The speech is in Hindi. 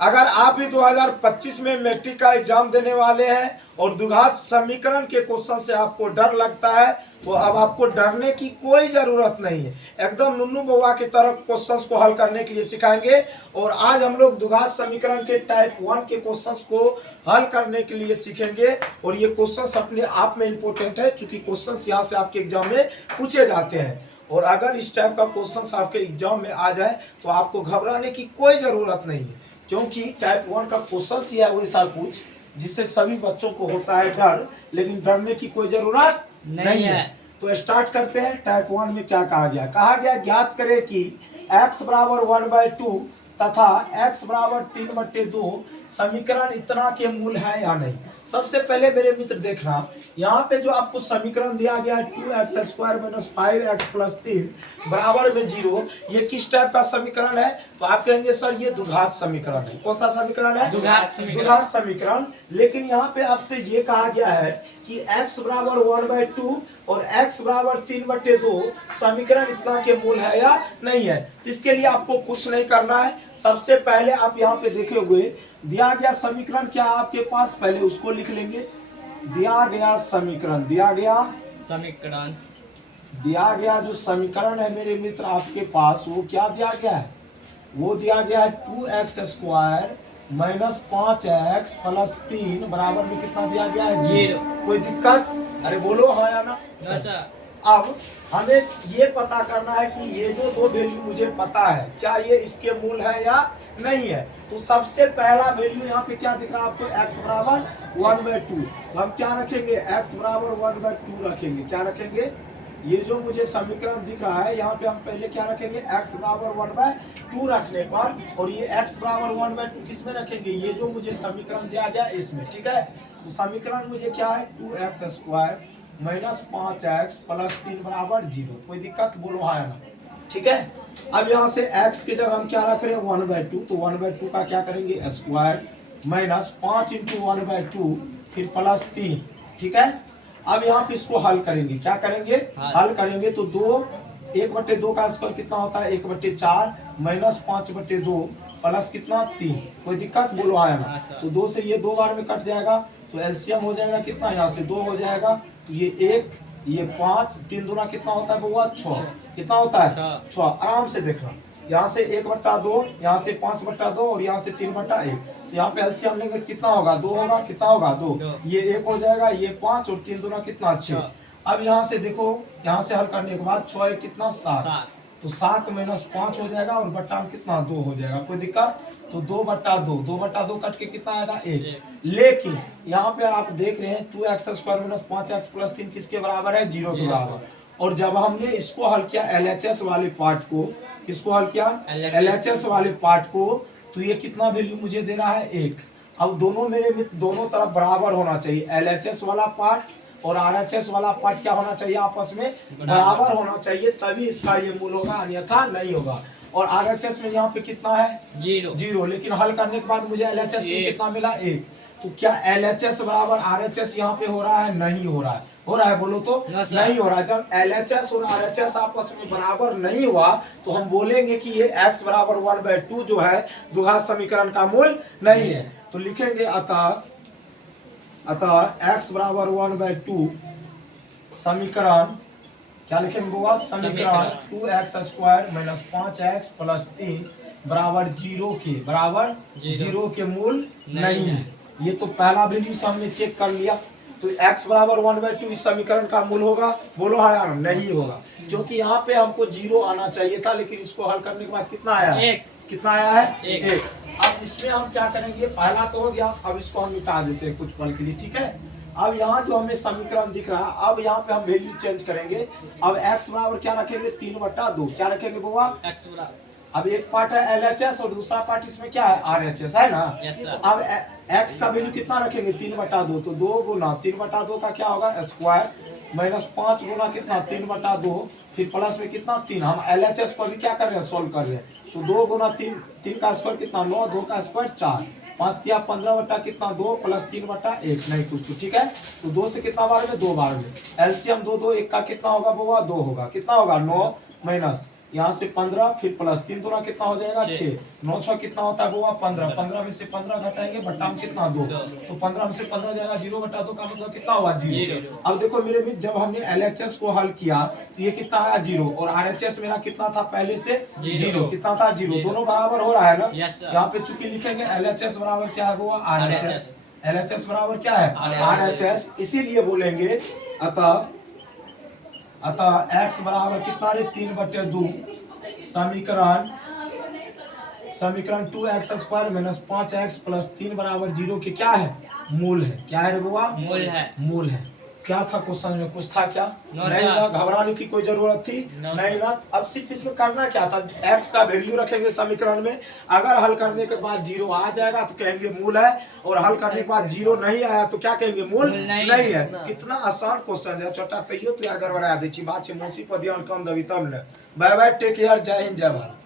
अगर आप भी 2025 में मैट्रिक का एग्जाम देने वाले हैं और द्विघात समीकरण के क्वेश्चन से आपको डर लगता है, तो अब आपको डरने की कोई जरूरत नहीं है। एकदम नुन्नू बउआ की तरह क्वेश्चंस को हल करने के लिए सिखाएंगे। और आज हम लोग द्विघात समीकरण के टाइप 1 के क्वेश्चंस को हल करने के लिए सीखेंगे। और ये क्वेश्चंस अपने आप में इंपॉर्टेंट है, चूंकि क्वेश्चंस यहाँ से आपके एग्जाम में पूछे जाते हैं। और अगर इस टाइप का क्वेश्चंस आपके एग्जाम में आ जाए तो आपको घबराने की कोई जरूरत नहीं है, क्योंकि टाइप 1 का क्वेश्चन ही है वैसा कुछ जिससे सभी बच्चों को होता है डर, लेकिन डरने की कोई जरूरत नहीं है। तो स्टार्ट करते हैं। टाइप 1 में क्या कहा गया ज्ञात करें कि x बराबर 1/2 तथा x बराबर 3/2 समीकरण इतना के मूल है या नहीं। सबसे पहले मेरे मित्र देखना, यहाँ पे जो आपको समीकरण दिया गया है 2x² - 5x + 3 बराबर में 0, ये किस टाइप का समीकरण है? तो आप कहेंगे सर ये द्विघात समीकरण है। कौन सा समीकरण है? द्विघात समीकरण। लेकिन यहाँ पे आपसे ये कहा गया है कि x बराबर 1/2 और x बराबर 3/2 समीकरण इतना के मूल है या नहीं है। तो इसके लिए आपको कुछ नहीं करना है। सबसे पहले आप यहाँ पे देखे हुए दिया गया समीकरण क्या है आपके पास, पहले उसको लिख लेंगे। दिया गया समीकरण दिया गया जो समीकरण है मेरे मित्र आपके पास, वो क्या दिया गया है? वो दिया गया है 2x² - 5x + 3 बराबर में कितना दिया गया है? 0। कोई दिक्कत? अरे बोलो हाँ या ना। अब हमें ये पता करना है कि ये जो दो वैल्यू मुझे पता है क्या ये इसके मूल है या नहीं है। तो सबसे पहला वैल्यू यहाँ पे क्या दिख रहा है आपको? x बराबर 1/2। तो हम क्या रखेंगे? x बराबर 1/2 रखेंगे। क्या रखेंगे? ये जो मुझे समीकरण दिख रहा है यहाँ पे हम पहले क्या रखेंगे? x बराबर 1/2 रखने पर, और ये x बराबर 1/2 किस में रखेंगे? ये जो मुझे समीकरण दिया गया इसमें, ठीक है। तो समीकरण मुझे क्या है? 2x² - 5x + 3 बराबर 0। कोई दिक्कत? बोलो हाँ या ना। ठीक है। अब यहाँ से x की जगह हम क्या रख रहे हैं? 1/2। तो 1/2 का क्या करेंगे? स्क्वायर माइनस 5 × 1/2 फिर + 3। ठीक है। अब यहाँ पे इसको हल करेंगे। क्या करेंगे? हल करेंगे तो 1/2 का स्क्वायर कितना होता है? 1/4 माइनस 5/2 प्लस कितना? 3। कोई दिक्कत? बोलो हाँ या ना। तो 2 से ये 2 बार में कट जाएगा, तो एलसीएम हो जाएगा कितना? यहाँ से 2 हो जाएगा, तो ये 1 ये 5, 3 दूना कितना होता है बउआ? 6। कितना होता है? 6। आराम से देखना, यहाँ से 1/2, यहाँ से 5/2 और यहाँ से 3/1। तो यहाँ पे एलसीएम लेंगे कितना होगा? 2 होगा। कितना होगा? 2। ये 1 हो जाएगा, ये 5 और 3 दूना कितना? 6। अब यहाँ से देखो, यहाँ से हल करने के बाद 6 कितना? 7। तो 7 - 5 हो जाएगा और बट्टा में कितना? 2 हो जाएगा। कोई दिक्कत? तो 2/2 कट के कितना आएगा? 1। लेकिन यहाँ पे आप देख रहे हैं 2x² - 5x + 3 किसके बराबर है? 0 के बराबर। और जब हमने इसको हल किया LHS वाले पार्ट को, किसको हल किया? LHS वाले पार्ट को, तो ये कितना वैल्यू मुझे दे रहा है? 1। अब दोनों मेरे मित्र दोनों तरफ बराबर होना चाहिए। LHS वाला पार्ट और RHS वाला पार्ट क्या होना चाहिए? आपस में बराबर होना चाहिए, तभी इसका ये मूल होगा, अन्यथा नहीं होगा। और RHS में यहाँ पे कितना है? 0। लेकिन हल करने के बाद मुझे LHS में कितना मिला? 1। तो क्या LHS बराबर RHS यहाँ पे हो रहा है? नहीं हो रहा है। हो रहा है? बोलो तो नहीं हो रहा है। जब LHS और RHS आपस में बराबर नहीं हुआ तो हम बोलेंगे कि ये x बराबर 1/2 जो है द्विघात समीकरण का मूल नहीं है। तो लिखेंगे अतः x बराबर 1/2 समीकरण, क्या लिखेंगे बुआ? समीकरण 2x² - 5x + 3 बराबर 0 के मूल नहीं है। ये तो पहला वैल्यू हमने चेक कर लिया। तो x बराबर 1/2 इस समीकरण का मूल होगा? बोलो हाँ यार। नहीं होगा, क्योंकि यहाँ पे हमको 0 आना चाहिए था, लेकिन इसको हल करने के बाद कितना आया है? कितना आया है? 1। अब इसमें हम क्या करेंगे? पहला तो हो गया, अब इसको हम मिटा देते हैं कुछ पल के लिए। ठीक है। अब यहाँ जो हमें समीकरण दिख रहा है, अब यहाँ पे हम वैल्यू चेंज करेंगे। अब x बराबर क्या रखेंगे? 3/2। क्या रखेंगे बुआ? x बराबर, अब एक पार्ट है LHS और दूसरा पार्ट इसमें क्या है? RHS है ना। अब x का वैल्यू कितना रखेंगे? 3/2। तो 2 गुना 3/2 का क्या होगा? स्क्वायर माइनस 5 गुना कितना? 3/2 फिर प्लस में कितना? 3। हम LHS को भी क्या कर रहे हैं? सोल्व कर रहे हैं। तो 2 गुना 3 का स्क्वायर कितना? 9, 2 का स्क्वायर 4, 5 तिया 15 बटा कितना? 2 प्लस 3/1 नहीं कुछ। तो ठीक है। तो 2 से कितना बार में? 2 बार में। एलसीएम 2, 2 1 का कितना होगा बुआ? 2 होगा। कितना होगा? 9 माइनस यहाँ से 15 फिर प्लस 3 दूना कितना हो जाएगा 6, 9 6 कितना होता है वो 15, 15 में से 15 घटाएंगे बट्टा में कितना 2, तो 15 में से 15 जाएगा 0 बटा 2 का मतलब कितना हुआ 0। अब देखो मेरे मित्र जब हमने LHS को हल किया तो ये कितना आया 0 और RHS मेरा कितना था पहले से 0, कितना था 0, दोनों बराबर हो रहा है ना। यहाँ पे चूंकि लिखेंगे LHS बराबर क्या है वो RHS, LHS बराबर क्या है RHS, इसीलिए बोलेंगे अतः x बराबर कितना रे 3/2 समीकरण 2x square minus 5x plus 3 बराबर 0 के क्या है मूल है। क्या है रे बुआ मूल है। क्या था क्वेश्चन में, कुछ था क्या नहीं ना, घबराने की कोई जरूरत थी नहीं ना। अब सिर्फ इसमें करना क्या था, x का वैल्यू रखेंगे समीकरण में, अगर हल करने के बाद 0 आ जाएगा तो कहेंगे मूल है, और हल करने के बाद 0 नहीं आया तो क्या कहेंगे मूल नहीं है। कितना आसान क्वेश्चन है, छोटा तैयो तो यार गड़बड़ा दी बात है, मौसी पर ध्यान कम दबी तब न। बाय बाय, टेक केयर, जय हिंद जय भारत।